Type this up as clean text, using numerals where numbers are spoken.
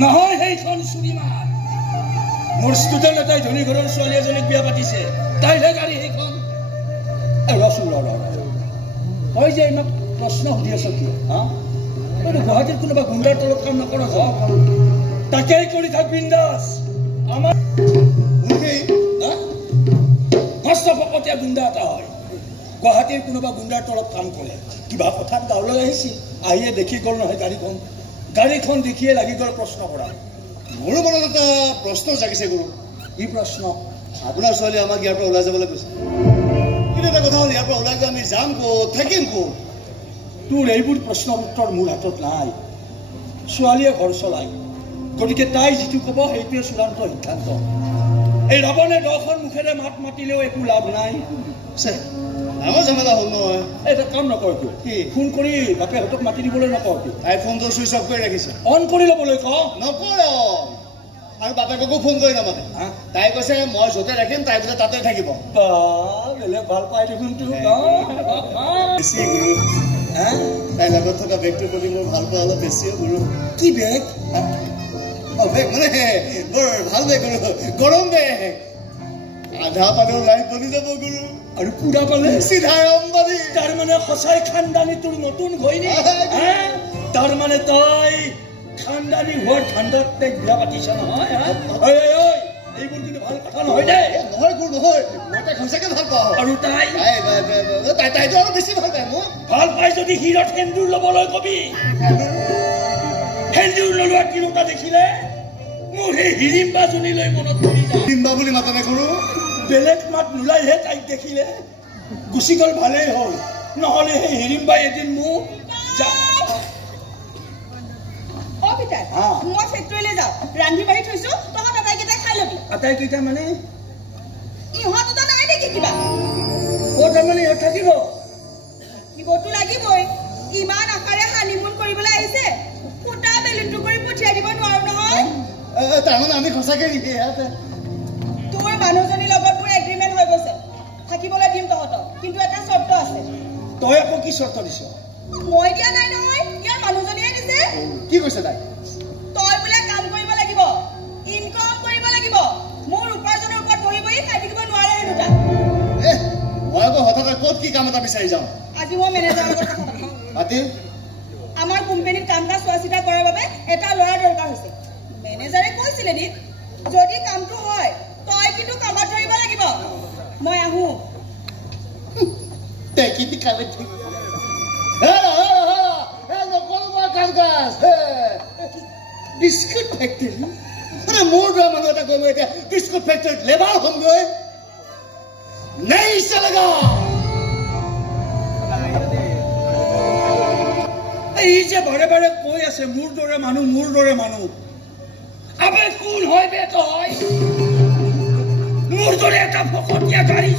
নহয় সেইখন চুৰিমাৰ মোৰ ষ্টুডেণ্ট এটাই ধনী ঘৰৰ ছোৱালী এজনীক বিয়া পাতিছে তাইহে গাড়ী সেইখন ৰচোন তই যে ইমান প্ৰশ্ন সুধি আছ কিয় গুৱাহাটীৰ কোনোবা গুণ্ডাৰ তলত কাম নকৰ তাকেই কৰি থাক বিন্দাছ আমাৰ কষ্ট ফকতীয়া গুণ্ডা এটা হয় গুৱাহাটীৰ কোনোবা গুণ্ডাৰ তলত কাম কৰে কিবা কথাত গাঁৱলৈ আহিছিল আহিয়ে দেখি গ'ল নহয় গাড়ীখন দেখিয়ে লাগি গ'ল প্ৰশ্ন কৰা মোৰো মনত এটা প্ৰশ্ন জাগিছে গুৰু কি প্ৰশ্ন আপোনাৰ ছোৱালী আমাক ইয়াৰ পৰা ওলাই যাবলৈ কৈছে কিন্তু এটা কথা হ'ল ইয়াৰ পৰা ওলাই গৈ আমি যাম ক'ত থাকিম ক'ত তোৰ এইবোৰ প্ৰশ্নৰ উত্তৰ মোৰ হাতত নাই ছোৱালীয়ে ঘৰ চলাই গতিকে তাই যিটো ক'ব সেইটোৱে চূড়ান্ত সিদ্ধান্ত এই ৰাৱণে 10খন মুখেৰে মাত মাতিলেও একো লাভ নাই আমাৰ ঝামেলা হ'ল নহয় এটা কাম নকৰ কিয় কি ফোন কৰি বাপেহঁতক মাতি দিবলৈ নকৰ কিয় তাই ফোনটো চুইচ অফ কৰি ৰাখিছে অন কৰি ল'বলৈ কওঁ নকৰে আৰু বাপেককো ফোন কৰি নামাতে তাই কৈছে মই য'তে ৰাখিম তাই বোলে তাতে থাকিব বেলেগ ভাল পাই দেখোন বেছি গুৰু তাইৰ লগত থকা বেগটোৰ প্ৰতি মোৰ ভাল পোৱা অলপ বেছিও গুৰু কি বেগ বেগ মানে বৰ ভাল বেগ গুৰু গৰম বেগ আধা পানীও নাই বনি যাব গুৰু আৰু পুৰা পালে চিধা ৰমবাৰী তাৰ মানে সঁচাই খানদানী তোৰ নতুন ঘৈণী তাৰ মানে তই খানদানী হোৱাৰ ঠাণ্ডাত তাইক বিয়া পাতিছ নহয় এইবোৰ কিন্তু ভাল কথা নহয় দেই নহয় গুৰু নহয় মই তাইক সঁচাকে ভাল পাওঁ আৰু তাইতো আৰু বেছি ভাল পায় মোক ভাল পাই যদি হিৰত সেন্দুৰ ল'বলৈ কবি সেন্দুৰ নলোৱা তিৰোতা দেখিলে মোৰ সেই হিৰিম্বাজনীলৈ মনত পৰি যায় হিৰিম্বা বুলি মাতনে গুৰু বেলেগ মাত নোলাইহে তাইক দেখিলে গুচি গ'ল ভালেই হ'ল নহ'লে সেই হিৰিম্বাই এদিন মোক মই ফেক্টৰীলৈ যাওঁ ৰান্ধি বাঢ়ি থৈছো তহঁত আটাইকেইটাই খাই ল'বি আটাইকেইটা মানে ইহঁত দুটা নাই নেকি কিবা তাৰমানে ইহঁত থাকিবতো লাগিবই ইমান আশাৰে হানিমুন কৰিবলৈ আহিছে ফুটা বেলুনটো কৰি পঠিয়াই দিব নোৱাৰো নহয় তাৰমানে আমি সঁচাকে তোৰ মানুহজনীৰ লগত মোৰ এগ্ৰিমেণ্ট হৈ গৈছে থাকিবলৈ দিম তহঁতক কিন্তু এটা চৰ্ত আছে তই আকৌ কি চৰ্ত দিছ মই দিয়া নাই নহয় ইয়াৰ মানুহজনীয়ে দিছে কি কৈছে তাই তই বোলে কাম কৰিব লাগিব ইনকম কৰিব লাগিব মোৰ উপাৰ্জনৰ ওপৰত বহি বহি খাই থাকিব নোৱাৰে সেই দুটা মই আকৌ হঠাৎ ক'ত কি কাম এটা বিচাৰি যাওঁ আজি মই মেনেজাৰৰ লগত কথা পাতিম আমাৰ কোম্পানীত কাম কাজ চোৱা চিতা কৰাৰ বাবে এটা ল'ৰা দৰকাৰ হৈছে মেনেজাৰে কৈছিলে দিন যদি কামটো হয় তই কিন্তু কামত ধৰিব লাগিব মই আহো বিস্কুট ফেক্টৰী মানে মোৰ দৰে মানুহ এটা গৈ মই এতিয়া বিস্কুট ফেক্টৰীত লেবাৰ হ'মগৈ নাই চলেগা এই যে বাৰে বাৰে কৈ আছে মোৰ দৰে মানুহ আবে কোন হয় বে তই মোৰ দৰে এটা ফকতীয়া গাড়ী